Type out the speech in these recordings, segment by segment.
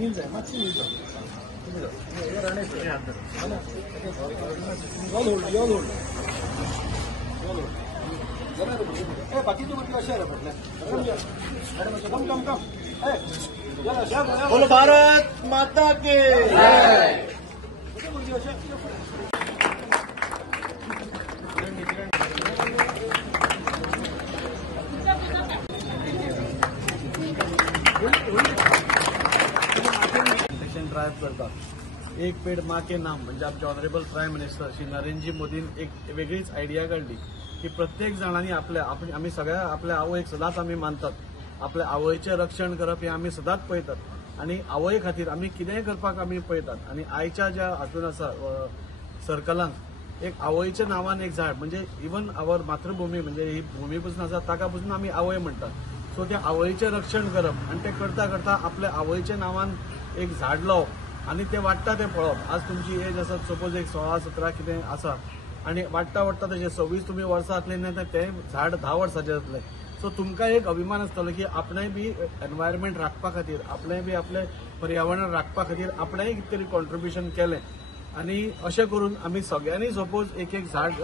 नील जाय मातशी नील जाय बाकी तुम्ही अशा कम कम कम बोलो भारत माता के ड्राइव करतात एक पेड़ माँ के नाम म्हणजे आमचे honourable prime minister Shri Narendraji मोदींनी एक वेगळीच आयडिया काढली की प्रत्येक जणांनी आम्ही सगळ्या आपल्या आवयक सदांच आम्ही मानतात आपल्या आवयचे रक्षण करप हे आम्ही सदांच पळयतात आणि आवय खातीर आम्ही कितेंय करपाक आम्ही पळयतात आणि आयच्या ज्या हातून आसा सर्कलान एक आवयच्या नावान एक झाड म्हणजे इवन आवर मातृभूमी म्हणजे ही भूमी पसून आसा ताका पसून आम्ही आवय म्हणतात सो त्या आवयचे रक्षण करप आणि ते करता करता आपल्या आवयच्या नावान एक झाड लावप आणि ते वाडटा ते पळप आज तुमची एज आसा सपोज एक 16-17 कितें आसा आणि वाडटा वाडटा तशें 26 तुम्ही वर्सां जातले न्ही ते झाड 10 वर्सांचें जातलें सो तुमकां एक अभिमान आसतलो की आपणेय बी एनवायरमेंट राखपा खातीर आपणेय बी आपले पर्यावरण राखपा खातीर आपणेय कितें तरी कॉन्ट्रिब्युशन केलें आणि अशें करून आमी सगळ्यांनी सपोज एक एक झाड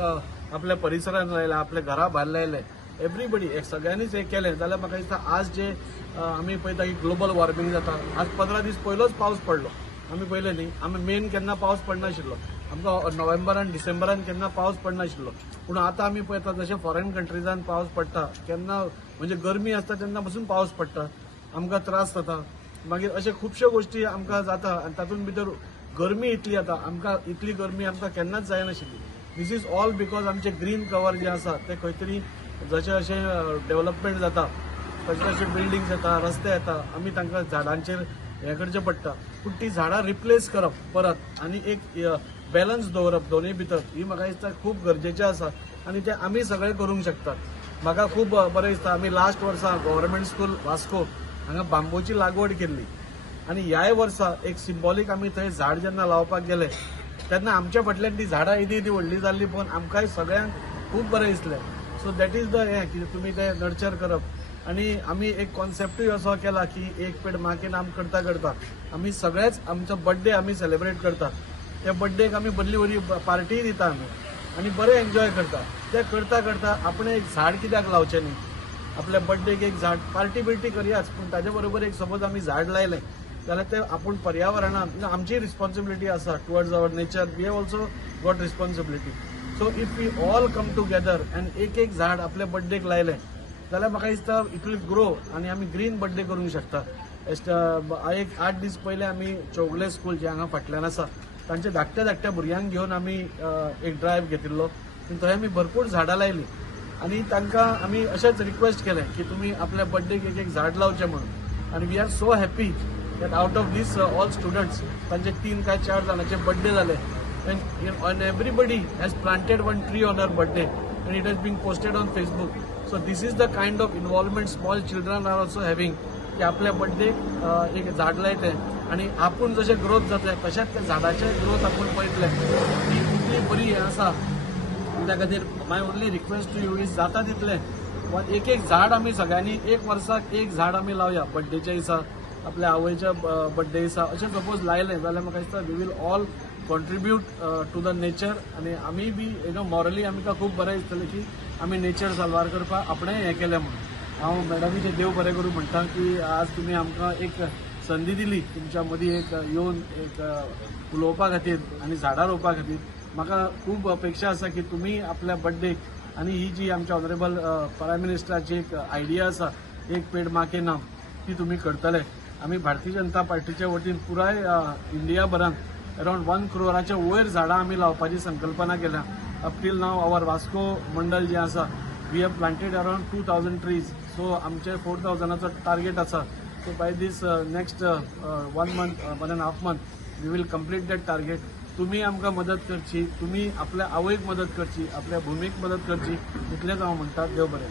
आपल्या परिसरांत लायला आपल्या घरा भायर लायलें एवरीबडी एक सगळ्यांनीच हे केलें जाल्यार म्हाका दिसता आज जे आमी पळयता की ग्लोबल वॉर्मिंग जाता आज 15 दीस पयलोच पावस पडलो आमी पळयलें न्ही आमी मेन केन्ना पावस पडनाशिल्लो आमकां नोव्हेंबरान डिसेंबरान केन्ना पावस पडनाशिल्लो पूण आतां आमी पळयता जशें फॉरेन कंट्रीजान पावस पडटा केन्ना म्हणजे गरमी आसता तेन्ना पसून पावस पडटा आमकां त्रास जाता मागीर अशे खुबश्यो गोश्टी आमकां जाता आनी तातूंत भितर गरमी इतली जाता आमकां इतली गरमी आमकां केन्नाच जायनाशिल्ली दीस इज ऑल बिकॉज आमचे ग्रीन कवर जे आसा ते खंय तरी जशें जशें डेव्हलपमेंट जाता तशें तशें बिल्डिंग्स येता रस्ते येता आमी तांकां झाडांचेर हें करचें पडटा पूण ती झाडां रिप्लेस करप परत आनी एक बॅलन्स दवरप दोनूय भितर ही म्हाका दिसता खूब गरजेचें आसा आनी तें आमी सगळे करूंक शकतात म्हाका खूब बरें दिसता आमी लास्ट वर्सा गव्हर्नमेंट स्कूल वास्को हांगा बांबूची लागवड केल्ली आनी ह्याय वर्सा एक सिंबॉलीक आमी थंय झाड जेन्ना लावपाक गेले तेन्ना आमच्या फाटल्यान ती झाडां इदी व्हडली जाल्ली पळोवन आमकांय सगळ्यांक खूब बरें दिसलें सो दॅट इज द हें की तुमी ते नर्चर करप आणि आम्ही एक कॉन्सेप्टूय असो केला की एक पेड़ माँ के नाम करता करता आम्ही सगळेच आमचो बर्थडे आम्ही सेलिब्रेट करतात त्या बर्थडेक आम्ही बदली बरी पार्टी दिता आम्ही आणि बरें एन्जॉय करता ते करता करता आपण एक झाड कित्याक लावचें न्ही आपल्या बर्थडेक एक झाड पार्टी बिर्टी करयाच पूण ताजे बरोबर एक सपोज आम्ही झाड लायलें जाल्यार ते आपूण पर्यावरणात आमची रिस्पॉन्सिबिलिटी आसा towards our nature we have also got responsibility so if we all come together and एक एक झाड आपल्या बर्थडेक लायलें जाल्यार म्हाका दिसता इट वील ग्रो आनी आमी ग्रीन बर्थडे करूंक शकता एक 8 दीस पयले आमी चौगले स्कूल जे हांगा फाटल्यान आसा तांचे धाकट्या भुरग्यांक घेवन आमी एक ड्रायव्ह घेतिल्लो थंय आमी भरपूर झाडां लायलीं आनी तांकां आमी अशेंच रिक्वेस्ट केलें की तुमी आपल्या बर्थडेक एक एक झाड लावचें म्हणून आनी we are so happy that out of these all students तांचे 3 काय 4 जाणांचे बर्थडे जाले and everybody has planted one tree on her birthday and it has been posted on Facebook. So this is the kind of involvement small children are also having की आपल्या birthday एक झाड लायते आणि आपण जसे ग्रोथ जातले तशाच त्या झाडाचे ग्रोथ आपण पळयतले ही इतली बरी आसा त्या खातीर my only request to you is जाता तितले एक एक झाड आम्ही सगळ्यांनी एक वर्साक एक झाड आम्ही लावया बर्थडेच्या दिसा आपल्या आवयच्या बर्थडे दिसा अशें सपोज लायलें जाल्यार म्हाका दिसता we will all contribute to the nature आणि आम्ही बी मॉरली आमकां खूब बरें दिसतलें की आमी नेचर साल्वार करपाक आपणें हें केलें म्हणून हांव मॅडमीचे देव बरें करूं म्हणटा की आज तुमी आमकां एक संदी दिली तुमच्या मदीं एक येवन एक उलोवपा खातीर आनी झाडां रोवपा खातीर म्हाका खूब अपेक्षा आसा की तुमी आपल्या बर्थडेक आनी ही जी आमच्या ऑनरेबल प्रायम मिनिस्टराची एक आयडिया आसा एक पेड़ माँ के नाम ती तुमी करतले आमी भारतीय जनता पार्टीच्या वतीन पुराय इंडिया भरान अराउंड 1 crore वयर झाडां आमी लावपाची संकल्पना केल्या up till now our Vasco मंडल जे आसा we have planted around 2000 trees so आमचे 4000 टार्गेट आसा so by this next 1 month 1.5 month we will complete that target तुम्ही आमकां मदत करची तुम्ही आपल्या आवयक मदत करची आपल्या भूमीक मदत करची इतलेंच हांव म्हणटा देव बरें